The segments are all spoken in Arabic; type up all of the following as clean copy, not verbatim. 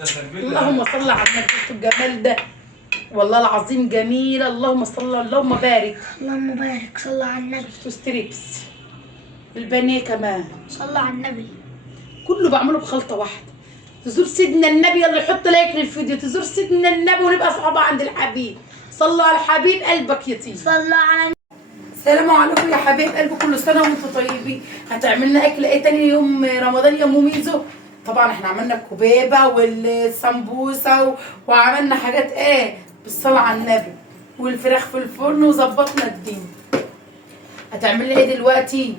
اللهم صل على النبي. شفتوا الجمال ده؟ والله العظيم جميله. اللهم صل، اللهم بارك. اللهم بارك. صلى على النبي. شفتوا ستريبس البانيه كمان. صلى على النبي. كله بعمله بخلطه واحده. تزور سيدنا النبي، يلا حط لايك للفيديو. تزور سيدنا النبي ونبقى صحابه عند الحبيب. صلوا على الحبيب قلبك يطيب. صلى على السلام عليكم يا حبايب قلبي، كل سنه وانتم طيبين. هتعملنا اكل ايه تاني يوم رمضان يا ام ميزو؟ طبعا احنا عملنا الكبيبه والسمبوسه وعملنا حاجات ايه بالصلاه على النبي، والفراخ في الفرن وظبطنا الدنيا. هتعمل لي ايه دلوقتي؟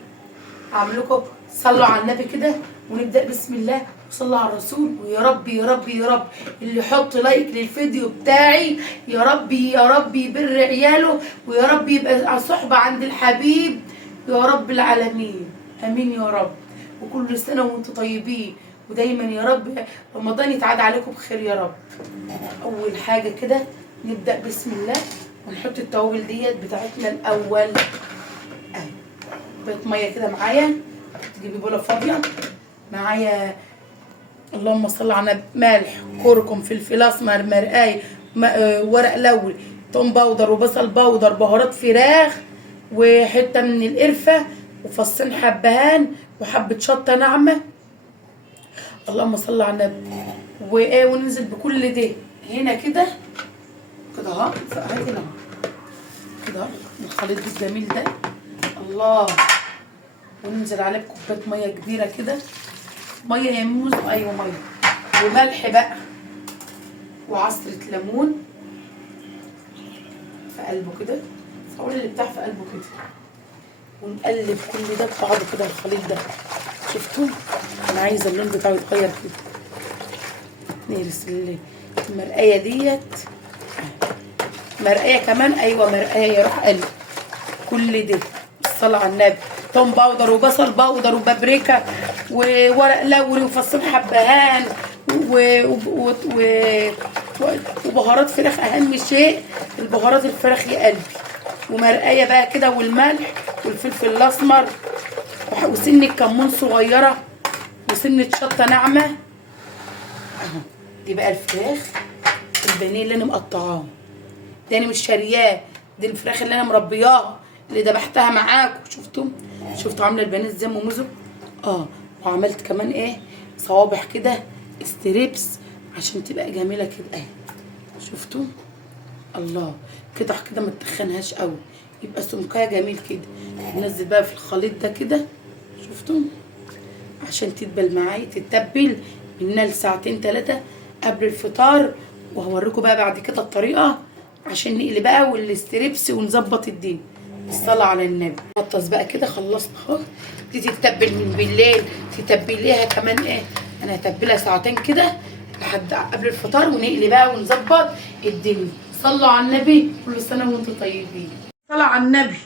هعمل لكم صلوا على النبي كده ونبدا بسم الله وصلوا على الرسول. ويا رب يا رب يا رب اللي يحط لايك للفيديو بتاعي يا رب يا رب يبر عياله، ويا رب يبقى صحبه عند الحبيب يا رب العالمين. امين يا رب. وكل سنه وانتم طيبين، ودايما يا رب رمضان يتعاد عليكم بخير يا رب. اول حاجه كده نبدا بسم الله ونحط التوابل ديت بتاعتنا الاول. اهي بقت ميه كده معايا، تجيبي بوله فاضيه معايا. اللهم صل على النبي. ملح، كركم، فلفل اسمر، مرقايه، ورق لوري، توم باودر وبصل باودر، بهارات فراخ، وحته من القرفه، وفصين حبهان، وحبه شطه ناعمه. اللهم صل على النبي. وايه وننزل بكل ده هنا كده كده اهو. هاتي هنا كده الخليط الجميل ده. الله. وننزل عليه بكوبايه ميه كبيره كده. ميه يا موز، ايوه ميه، وملح بقى، وعصره ليمون في قلبه كده، الفوري اللي بتاع في قلبه كده. ونقلب كل ده في بعضه كده الخليط ده. شفتوا؟ انا عايزه اللون بتاعه يتغير كده. نرسل المرقايه ديت، مرقايه كمان، ايوه مرقايه يا روح قلبي. كل ده الصلاه على النبي. توم باودر وبصل باودر وبابريكا وورق لوري وفصين حبهان وبهارات فراخ. اهم شيء البهارات الفراخ يا قلبي. ومرقايه بقى كده، والملح والفلفل الاسمر وسنه كمون صغيره وسنه شطه ناعمه. اهو دي بقى الفراخ البانيه اللي انا مقطعاه ده، انا مش شارياه، دي الفراخ اللي انا مربياها اللي ذبحتها معاكم. شفتوا عامله البانيه ازاي ام موزو؟ وعملت كمان ايه صوابع كده ستريبس عشان تبقى جميله كده اهي. شفتوا؟ الله. قطع كده ما تخنهاش قوي، يبقى سمكها جميل كده. ننزل بقى في الخليط ده كده. شفتوا؟ عشان تتبل معايا، تتبل منها لساعتين 3 قبل الفطار. وهوريكم بقى بعد كده الطريقه عشان نقلي بقى والستريبس ونظبط الدنيا. الصلاة على النبي. غطس بقى كده، خلصنا اهو. دي تتبل من بالليل، تتبليها كمان ايه، انا هتبلها ساعتين كده لحد قبل الفطار، ونقلي بقى ونظبط الدنيا. صلوا على النبي. كل سنه وانتم طيبين. صلاه على النبي.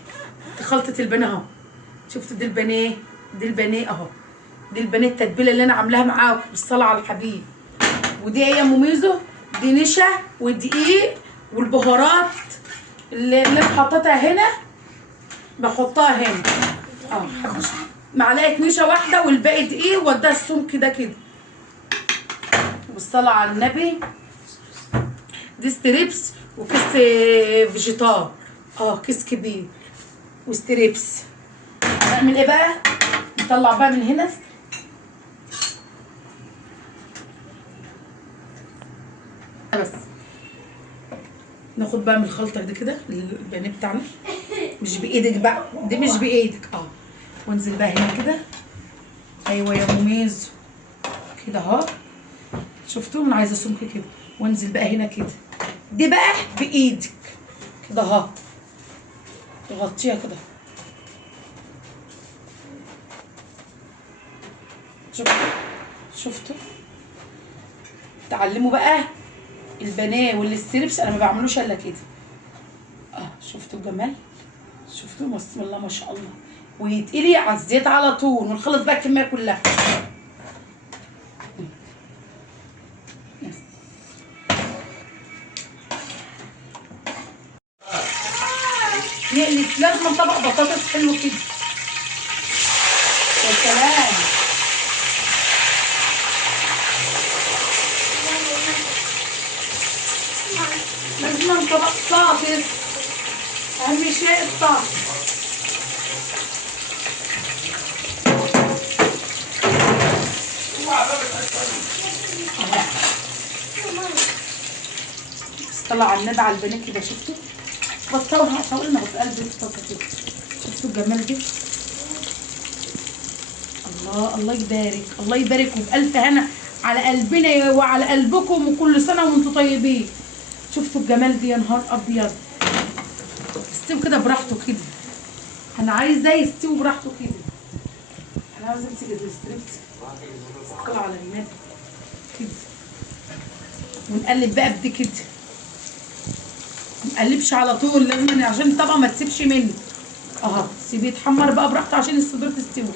دي خلطه البانيه اهو. شفتوا دي البانيه، دي البانيه اهو، دي البانيه التتبيله اللي انا عاملاها معاكم بالصلاه على الحبيب. ودي ايه يا ام ميزو؟ دي نشا ودقيق والبهارات اللي انا حطيتها هنا بحطها هنا. معلقه نشا واحده والباقي دقيق، واديها السمك ده كده بالصلاه على النبي. دي ستريبس وكيس فيجيتار، كيس كبير وستريبس. نعمل ايه بقى؟ نطلع بقى من هنا بس. ناخد بقى من الخلطه دي كده البانيه بتاعنا، مش بايدك بقى، دي مش بايدك. وانزل بقى هنا كده. ايوه يا ام ميزو كده اهو. شفتوا؟ انا عايزه سمك كده. وانزل بقى هنا كده، دي بقى بايدك كده اهو. تغطيها كده. شفتوا؟ تعلموا بقى البانيه والستريبس، انا ما بعملوش الا كده. شفتوا الجمال؟ شفتوا؟ بسم الله ما شاء الله. ويتقلي على الزيت على طول، ونخلص بقى الكميه كلها. يقلي لازم طبق بطاطس حلو كده. يا سلام. طبق طاقس. اهم شيء الطاقس. طلع على النبي على البنات كده، شفتوا؟ بطلها طولنا في قلب الطاسه كده. شفتوا الجمال ده؟ الله الله يبارك، الله يبارك وبألف هنا على قلبنا وعلى قلبكم، وكل سنه وانتم طيبين. شفتوا الجمال ده؟ يا نهار ابيض. استوي كده براحته كده. انا عايزاه يستوي براحته كده. انا عايزه امسك الستريبس. طلع على النبي كده. ونقلب بقى بدي كده. مقلبش على طول، لازم عشان الطبقه ما تسيبش مني. اهو سيبيه يتحمر بقى براحته عشان الصدور تستوي.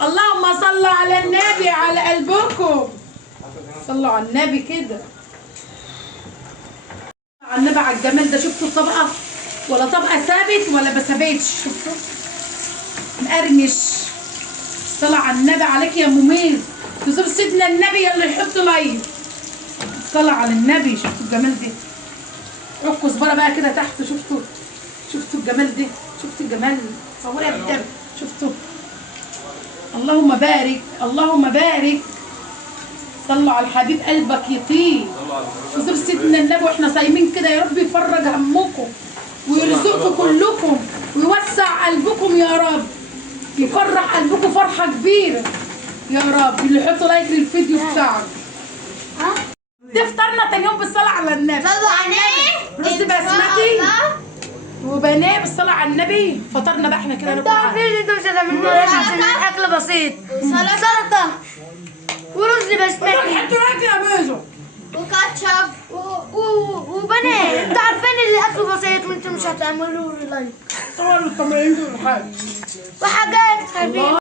اللهم صل على النبي على قلبكم. صلوا على النبي كده. على النبي على الجمال ده. شفتوا الطبقه؟ ولا طبقه ثابت ولا ما ثابتش. شفتوا؟ مقرمش. صلى على النبي عليك يا مميز. تزور سيدنا النبي يلا يحط لايك. صلى على النبي. شفتوا الجمال ده؟ عكوا كزبره بقى كده تحت. شفتوا؟ شفتوا الجمال ده؟ شفتوا الجمال؟ صوري بالدم. شفتوا؟ اللهم بارك، اللهم بارك. صلوا على الحبيب قلبك يطيب. حضور سيدنا النبي واحنا صايمين كده. يا رب يفرج همكم ويرزقكم كلكم ويوسع قلبكم يا رب. يفرح قلبكم فرحه كبيره يا رب. اللي يحطوا لايك للفيديو بتاعنا. ده فطرنا تاني يوم بالصلاه على النبي. صلوا على النبي. رز بسمتي وبناه بالصلاه على النبي. فطرنا بقى احنا كده. انتوا عارفين انتوا مش هتعملوا اكل بسيط. سلطه ورز بسمتي. حطوا لايك يا ميزو. وكاتشب وبنات. انتوا عارفين اللي اكله بسيط وانتوا مش هتعملوا لايك. طبعا التمرين دول حاجه وحاجات خفيفه.